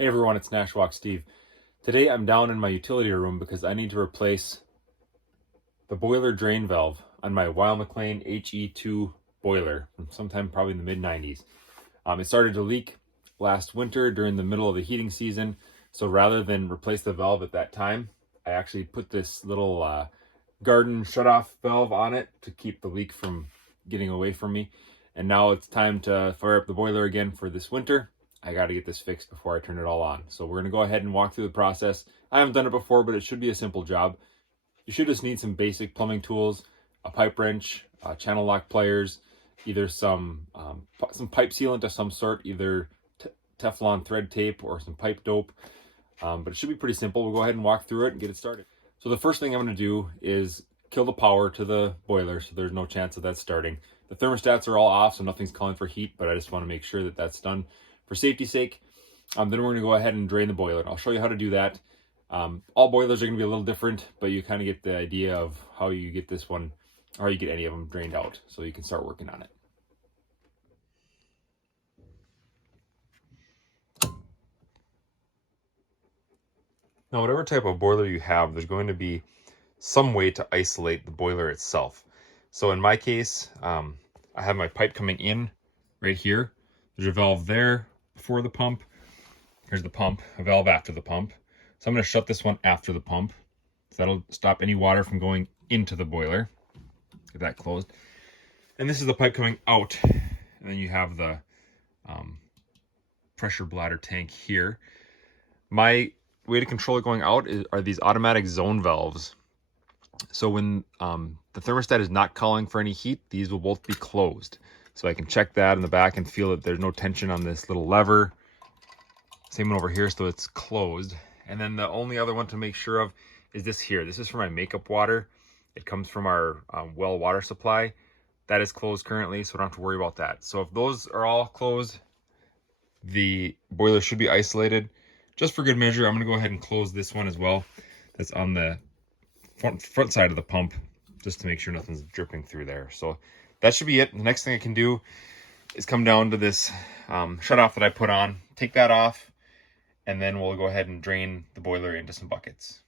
Hey everyone, it's Nashwalk Steve. Today I'm down in my utility room because I need to replace the boiler drain valve on my Weil-McLain HE2 boiler from sometime probably in the mid-90s. It started to leak last winter during the middle of the heating season, so rather than replace the valve at that time, I actually put this little garden shut-off valve on it to keep the leak from getting away from me. And now it's time to fire up the boiler again for this winter. I got to get this fixed before I turn it all on. So we're going to go ahead and walk through the process. I haven't done it before, but it should be a simple job. You should just need some basic plumbing tools, a pipe wrench, channel lock pliers, either some pipe sealant of some sort, either Teflon thread tape or some pipe dope. But it should be pretty simple. We'll go ahead and walk through it and get it started. So the first thing I'm going to do is kill the power to the boiler so there's no chance of that starting. The thermostats are all off, so nothing's calling for heat, but I just want to make sure that that's done for safety's sake. Then we're going to go ahead and drain the boiler. I'll show you how to do that. All boilers are going to be a little different, but you kind of get the idea of how you get this one, or how you get any of them drained out, so you can start working on it. Now, whatever type of boiler you have, there's going to be some way to isolate the boiler itself. So in my case, I have my pipe coming in right here. There's a valve there before the pump. Here's the pump, a valve after the pump. So I'm going to shut this one after the pump. So that'll stop any water from going into the boiler. Get that closed. And this is the pipe coming out. And then you have the pressure bladder tank here. My way to control it going out are these automatic zone valves. So when the thermostat is not calling for any heat, these will both be closed. So I can check that in the back and feel that there's no tension on this little lever. Same one over here, so it's closed. And then the only other one to make sure of is this here. This is for my makeup water. It comes from our well water supply. That is closed currently, so I don't have to worry about that. So if those are all closed, the boiler should be isolated. Just for good measure, I'm going to go ahead and close this one as well. That's on the front side of the pump, just to make sure nothing's dripping through there. So that should be it. The next thing I can do is come down to this shutoff that I put on, take that off, and then we'll go ahead and drain the boiler into some buckets.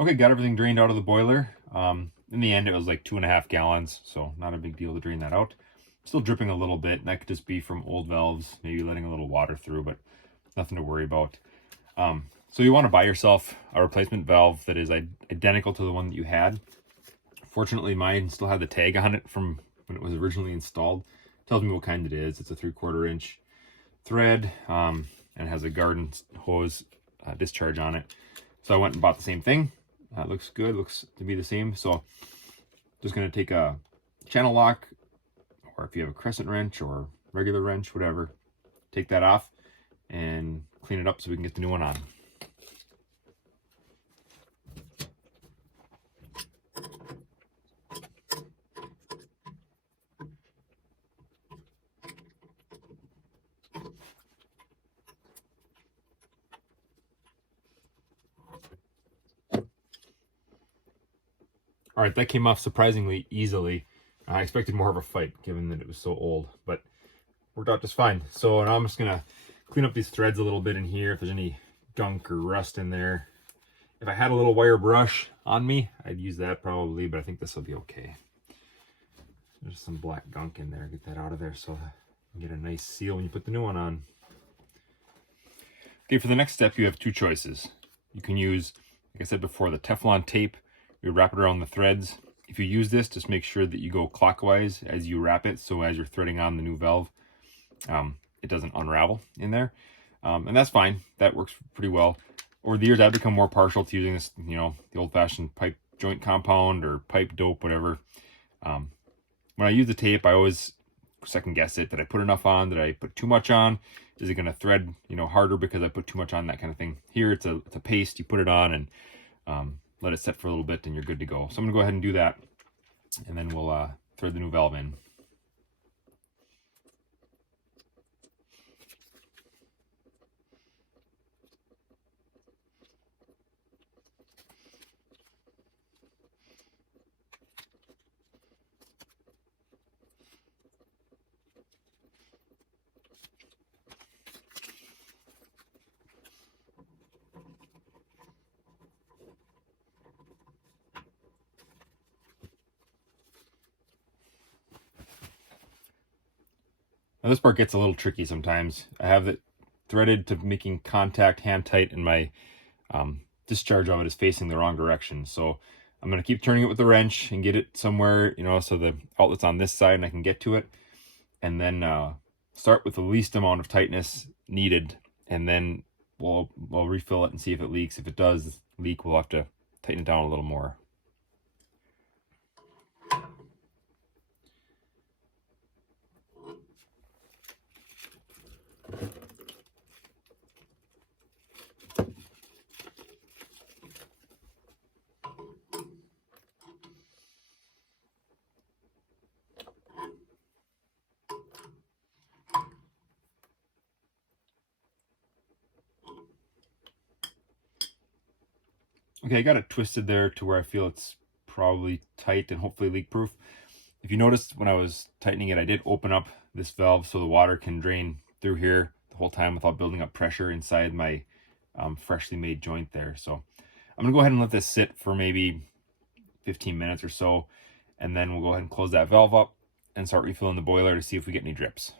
Okay, got everything drained out of the boiler. In the end, it was like 2.5 gallons, so not a big deal to drain that out. Still dripping a little bit, and that could just be from old valves, maybe letting a little water through, but nothing to worry about. So you want to buy yourself a replacement valve that is identical to the one that you had. Fortunately, mine still had the tag on it from when it was originally installed. It tells me what kind it is. It's a 3/4 inch thread, and it has a garden hose discharge on it. So I went and bought the same thing. Looks good, looks to be the same. So just going to take a channel lock, or if you have a crescent wrench or regular wrench, whatever, take that off and clean it up so we can get the new one on. All right, that came off surprisingly easily. I expected more of a fight given that it was so old, but worked out just fine. So now I'm just gonna clean up these threads a little bit in here if there's any gunk or rust in there. If I had a little wire brush on me, I'd use that probably, but I think this will be okay. There's some black gunk in there. Get that out of there so you get a nice seal when you put the new one on. Okay, for the next step, you have two choices. You can use, like I said before, the Teflon tape. You wrap it around the threads. If you use this, just make sure that you go clockwise as you wrap it, so as you're threading on the new valve, it doesn't unravel in there. And that's fine. That works pretty well. Over the years, I've become more partial to using this, the old-fashioned pipe joint compound or pipe dope, whatever. When I use the tape, I always second guess it. Did I put enough on? Did I put too much on? Is it going to thread, you know, harder because I put too much on? That kind of thing. Here it's a paste. You put it on and let it set for a little bit and you're good to go. So I'm gonna go ahead and do that, and then we'll thread the new valve in. Now this part gets a little tricky sometimes. I have it threaded to making contact hand tight, and my discharge of it is facing the wrong direction. So I'm going to keep turning it with the wrench and get it somewhere, you know, so the outlet's on this side and I can get to it. And then start with the least amount of tightness needed, and then we'll refill it and see if it leaks. If it does leak, we'll have to tighten it down a little more. Okay, I got it twisted there to where I feel it's probably tight and hopefully leak proof. If you noticed when I was tightening it, I did open up this valve so the water can drain through here the whole time without building up pressure inside my freshly made joint there. So I'm gonna go ahead and let this sit for maybe 15 minutes or so, and then we'll go ahead and close that valve up and start refilling the boiler to see if we get any drips.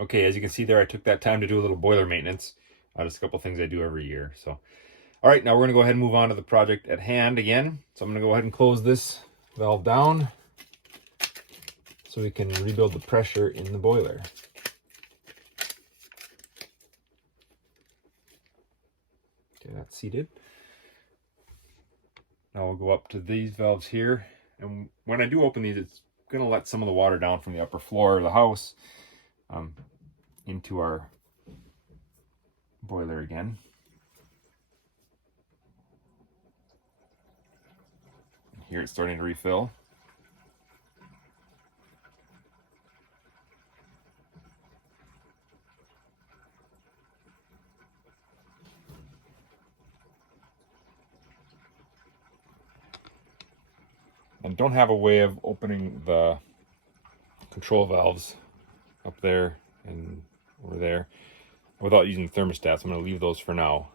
Okay, as you can see there, I took that time to do a little boiler maintenance. Just a couple things I do every year. So, all right, now we're gonna go ahead and move on to the project at hand again. So I'm gonna go ahead and close this valve down so we can rebuild the pressure in the boiler. Okay, that's seated. Now we'll go up to these valves here. And when I do open these, it's gonna let some of the water down from the upper floor of the house into our boiler again. Here it's starting to refill. And don't have a way of opening the control valves up there and over there without using the thermostats. I'm going to leave those for now.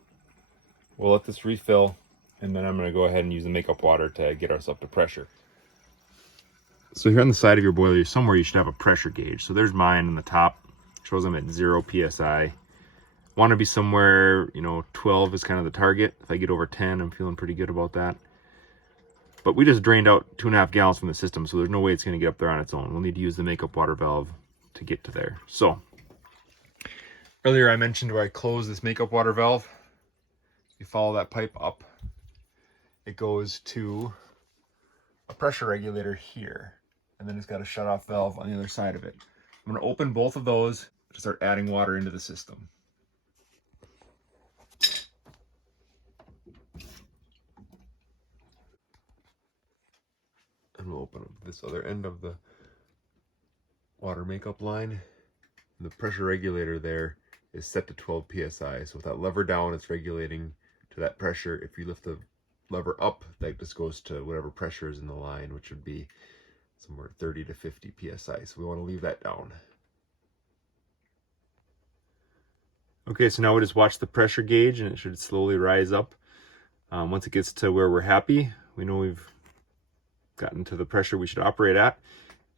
We'll let this refill, and then I'm going to go ahead and use the makeup water to get us up to pressure. So here on the side of your boiler, somewhere you should have a pressure gauge. So there's mine on the top, shows I'm at 0 psi. Want to be somewhere, you know, 12 is kind of the target. If I get over 10, I'm feeling pretty good about that. But we just drained out 2.5 gallons from the system, so there's no way it's going to get up there on its own. We'll need to use the makeup water valve to get to there. So earlier I mentioned where I close this makeup water valve. You follow that pipe up, it goes to a pressure regulator here, and then it's got a shut off valve on the other side of it. I'm going to open both of those to start adding water into the system. And we'll open up this other end of the water makeup line. And the pressure regulator there is set to 12 psi. So with that lever down, it's regulating to that pressure. If you lift the lever up, that just goes to whatever pressure is in the line, which would be somewhere 30 to 50 psi. So we want to leave that down. Okay, so now we just watch the pressure gauge, and it should slowly rise up. Once it gets to where we're happy, we know we've gotten to the pressure we should operate at,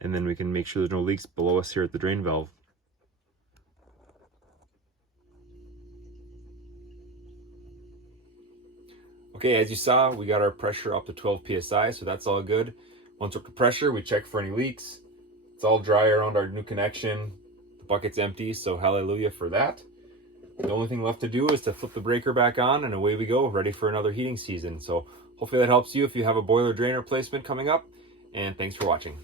and then we can make sure there's no leaks below us here at the drain valve. Okay, as you saw, we got our pressure up to 12 psi, so that's all good. Once we're up to pressure, we check for any leaks. It's all dry around our new connection. The bucket's empty, so hallelujah for that. The only thing left to do is to flip the breaker back on, and away we go, ready for another heating season. So hopefully that helps you if you have a boiler drain replacement coming up, and thanks for watching.